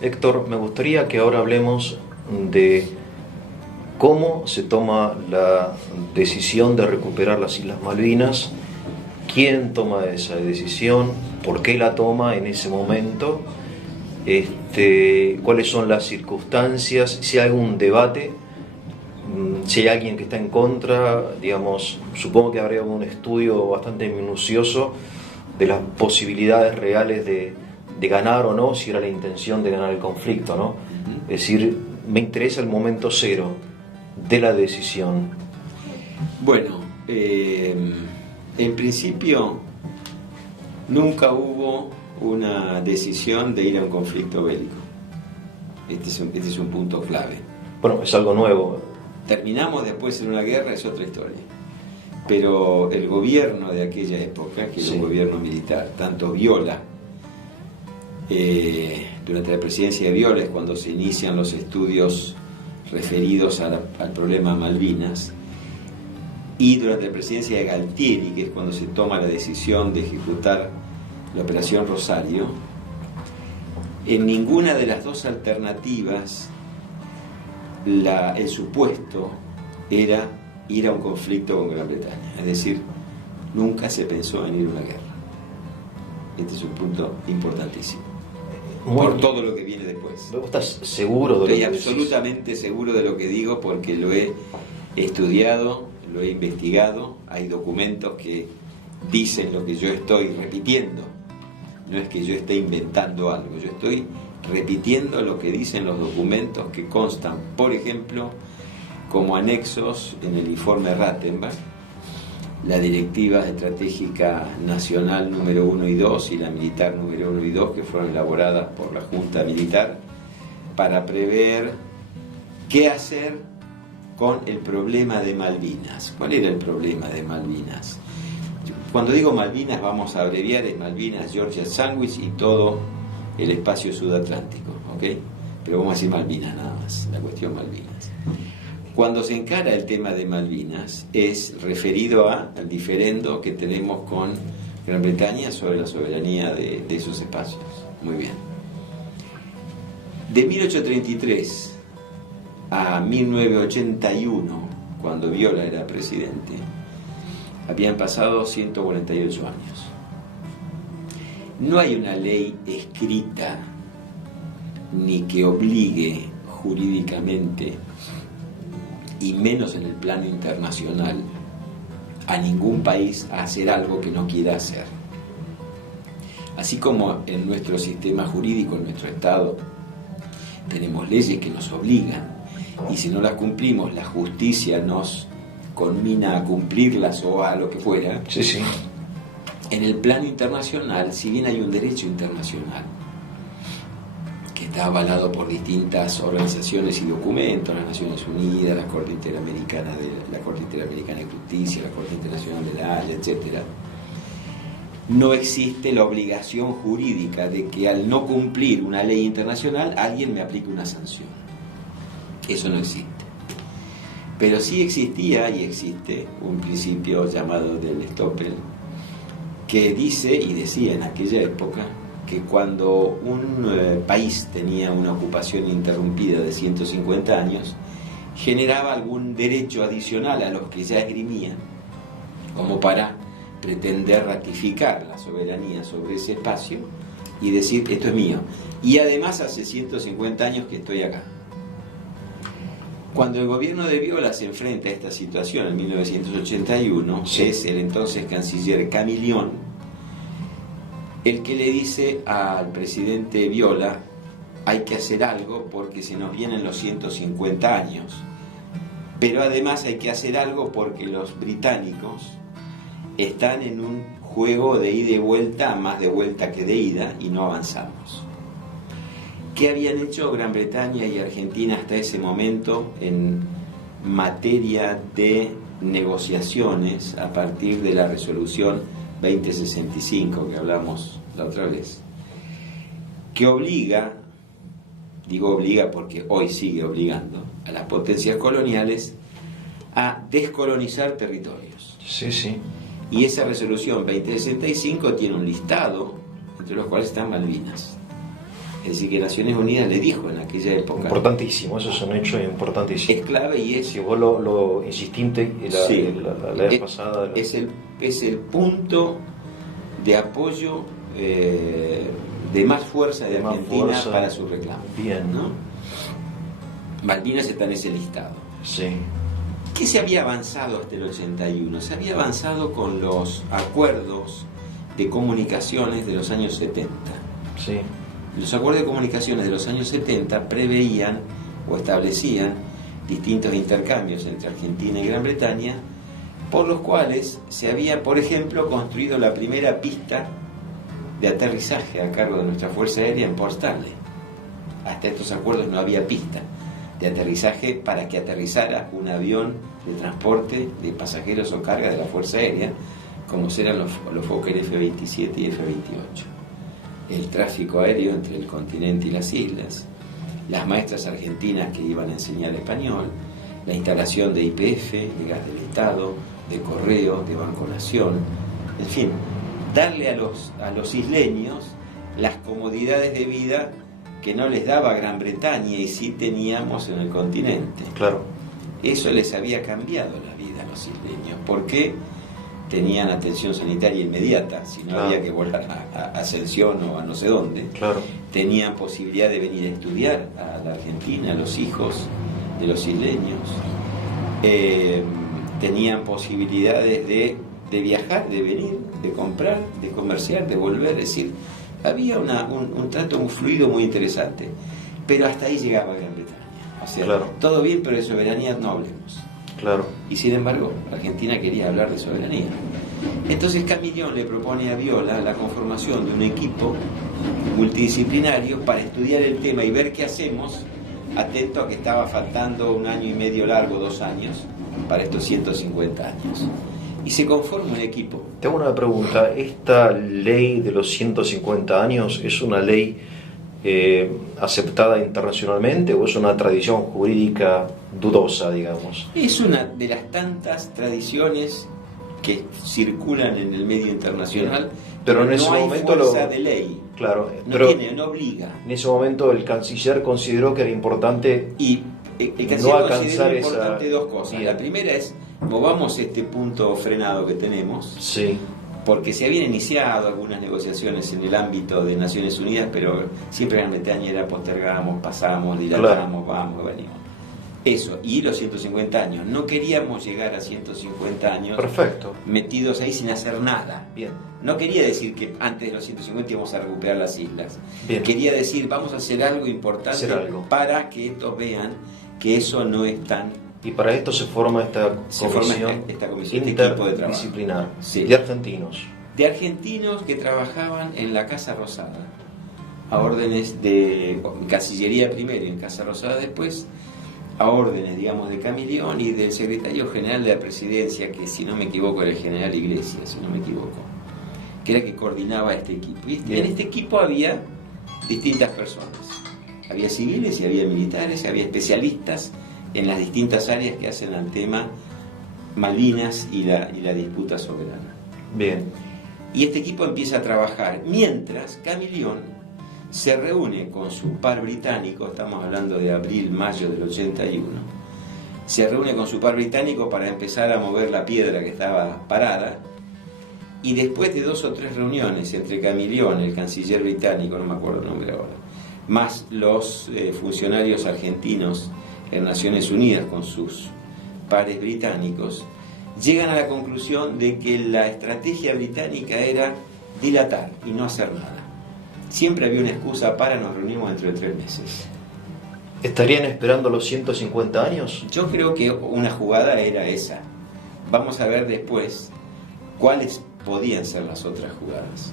Héctor, me gustaría que ahora hablemos de cómo se toma la decisión de recuperar las Islas Malvinas, quién toma esa decisión, por qué la toma en ese momento, cuáles son las circunstancias, si hay algún debate, si hay alguien que está en contra, digamos, supongo que habría un estudio bastante minucioso de las posibilidades reales de ganar o no, si era la intención de ganar el conflicto, ¿no? Es decir, me interesa el momento cero de la decisión. Bueno, en principio nunca hubo una decisión de ir a un conflicto bélico. Este es un punto clave. Bueno, es algo nuevo. Terminamos después en una guerra, es otra historia. Pero el gobierno de aquella época, que era un gobierno militar, tanto Viola, durante la presidencia de Viola es cuando se inician los estudios referidos al problema Malvinas, y durante la presidencia de Galtieri, que es cuando se toma la decisión de ejecutar la Operación Rosario, en ninguna de las dos alternativas el supuesto era ir a un conflicto con Gran Bretaña. Es decir, nunca se pensó en ir a una guerra. Este es un punto importantísimo. Por todo lo que viene después. ¿Vos estás seguro de lo que Estoy absolutamente seguro de lo que digo porque lo he estudiado, lo he investigado, hay documentos que dicen lo que yo estoy repitiendo. No es que yo esté inventando algo, yo estoy repitiendo lo que dicen los documentos que constan, por ejemplo, como anexos en el informe Rattenberg, la Directiva Estratégica Nacional número 1 y 2 y la Militar número 1 y 2, que fueron elaboradas por la Junta Militar para prever qué hacer con el problema de Malvinas. ¿Cuál era el problema de Malvinas? Cuando digo Malvinas vamos a abreviar, es Malvinas, Georgia Sandwich y todo el espacio sudatlántico, ¿ok? Pero vamos a decir Malvinas nada más, la cuestión Malvinas. Cuando se encara el tema de Malvinas es referido al diferendo que tenemos con Gran Bretaña sobre la soberanía de esos espacios. Muy bien. De 1833 a 1981, cuando Viola era presidente, habían pasado 148 años. No hay una ley escrita ni que obligue jurídicamente, y menos en el plano internacional, a ningún país a hacer algo que no quiera hacer. Así como en nuestro sistema jurídico, en nuestro Estado, tenemos leyes que nos obligan, y si no las cumplimos, la justicia nos conmina a cumplirlas o a lo que fuera. Sí, sí. En el plano internacional, si bien hay un derecho internacional que está avalado por distintas organizaciones y documentos, las Naciones Unidas, la Corte Interamericana de Justicia, la Corte Internacional de la Haya, etc., no existe la obligación jurídica de que al no cumplir una ley internacional alguien me aplique una sanción. Eso no existe. Pero sí existía y existe un principio llamado del Stoppel, que dice y decía en aquella época que cuando un país tenía una ocupación interrumpida de 150 años, generaba algún derecho adicional a los que ya esgrimían, como para pretender ratificar la soberanía sobre ese espacio y decir, esto es mío. Y además hace 150 años que estoy acá. Cuando el gobierno de Viola se enfrenta a esta situación en 1981, es el entonces canciller Camillón el que le dice al presidente Viola, hay que hacer algo porque se nos vienen los 150 años, pero además hay que hacer algo porque los británicos están en un juego de ida y vuelta, más de vuelta que de ida, y no avanzamos. ¿Qué habían hecho Gran Bretaña y Argentina hasta ese momento en materia de negociaciones a partir de la resolución 2065 que hablamos la otra vez? Que obliga, digo obliga porque hoy sigue obligando, a las potencias coloniales a descolonizar territorios. Sí, sí. Y esa resolución 2065 tiene un listado, entre los cuales están Malvinas. Es decir, que Naciones Unidas le dijo en aquella época... Importantísimo, eso es un hecho importantísimo. Es clave y es... Si vos lo insististe la vez pasada... Es el punto de apoyo de más fuerza de Argentina para su reclamo. Bien. ¿No? Malvinas está en ese listado. Sí. ¿Qué se había avanzado hasta el 81? Se había avanzado con los acuerdos de comunicaciones de los años 70. Sí. Los acuerdos de comunicaciones de los años 70 preveían o establecían distintos intercambios entre Argentina y Gran Bretaña, por los cuales se había, por ejemplo, construido la primera pista de aterrizaje a cargo de nuestra Fuerza Aérea en Port Stanley. Hasta estos acuerdos no había pista de aterrizaje para que aterrizara un avión de transporte de pasajeros o carga de la Fuerza Aérea, como serán los Fokker F-27 y F-28. El tráfico aéreo entre el continente y las islas, las maestras argentinas que iban a enseñar español, la instalación de YPF, de Gas del Estado, de Correo, de Banco Nación, en fin, darle a los isleños las comodidades de vida que no les daba Gran Bretaña y sí teníamos en el continente. Claro. Eso les había cambiado la vida a los isleños, porque tenían atención sanitaria inmediata, si no había que volar a Ascensión o a no sé dónde. Claro. Tenían posibilidad de venir a estudiar a la Argentina, a los hijos de los isleños. Tenían posibilidades de viajar, de venir, de comprar, de comerciar, de volver. Es decir, había un trato muy fluido, muy interesante. Pero hasta ahí llegaba Gran Bretaña. O sea, claro, todo bien, pero de soberanía no hablemos. Claro. Y sin embargo, Argentina quería hablar de soberanía. Entonces Camillón le propone a Viola la conformación de un equipo multidisciplinario para estudiar el tema y ver qué hacemos, atento a que estaba faltando 1 año y medio largo, 2 años, para estos 150 años. Y se conforma un equipo. Te hago una pregunta. ¿Esta ley de los 150 años es una ley aceptada internacionalmente o es una tradición jurídica dudosa, digamos? Es una de las tantas tradiciones que circulan en el medio internacional, pero en no ese hay momento fuerza de ley. Claro, No obliga. En ese momento el canciller consideró que era importante y el canciller no alcanzar consideró importante dos cosas. La primera es, movamos este punto frenado que tenemos. Sí. Porque se habían iniciado algunas negociaciones en el ámbito de Naciones Unidas, pero siempre Gran Bretaña era postergamos, pasamos, dilatamos, vamos, venimos. Eso, y los 150 años. No queríamos llegar a 150 años. Perfecto. Metidos ahí sin hacer nada. Bien. No quería decir que antes de los 150 íbamos a recuperar las islas. Bien. Quería decir, vamos a hacer algo importante para que estos vean que eso no es tan... Y para esto se forma esta comisión interdisciplinar, sí, de argentinos. De argentinos que trabajaban en la Casa Rosada, a órdenes de Cancillería primero y en Casa Rosada después, a órdenes, digamos, de Camillón y del secretario general de la presidencia, que si no me equivoco era el general Iglesias, si no me equivoco, que era el que coordinaba este equipo. Y en este equipo había distintas personas. Había civiles y había militares, había especialistas en las distintas áreas que hacen al tema Malvinas y la disputa soberana. Bien. Y este equipo empieza a trabajar, mientras Camillón se reúne con su par británico, estamos hablando de abril, mayo del 81, se reúne con su par británico para empezar a mover la piedra que estaba parada, y después de 2 o 3 reuniones entre Camillón, el canciller británico, no me acuerdo el nombre ahora, más los funcionarios argentinos en Naciones Unidas con sus pares británicos, llegan a la conclusión de que la estrategia británica era dilatar y no hacer nada. Siempre había una excusa para nos reunimos dentro de 3 meses. ¿Estarían esperando los 150 años? Yo creo que una jugada era esa. Vamos a ver después cuáles podían ser las otras jugadas.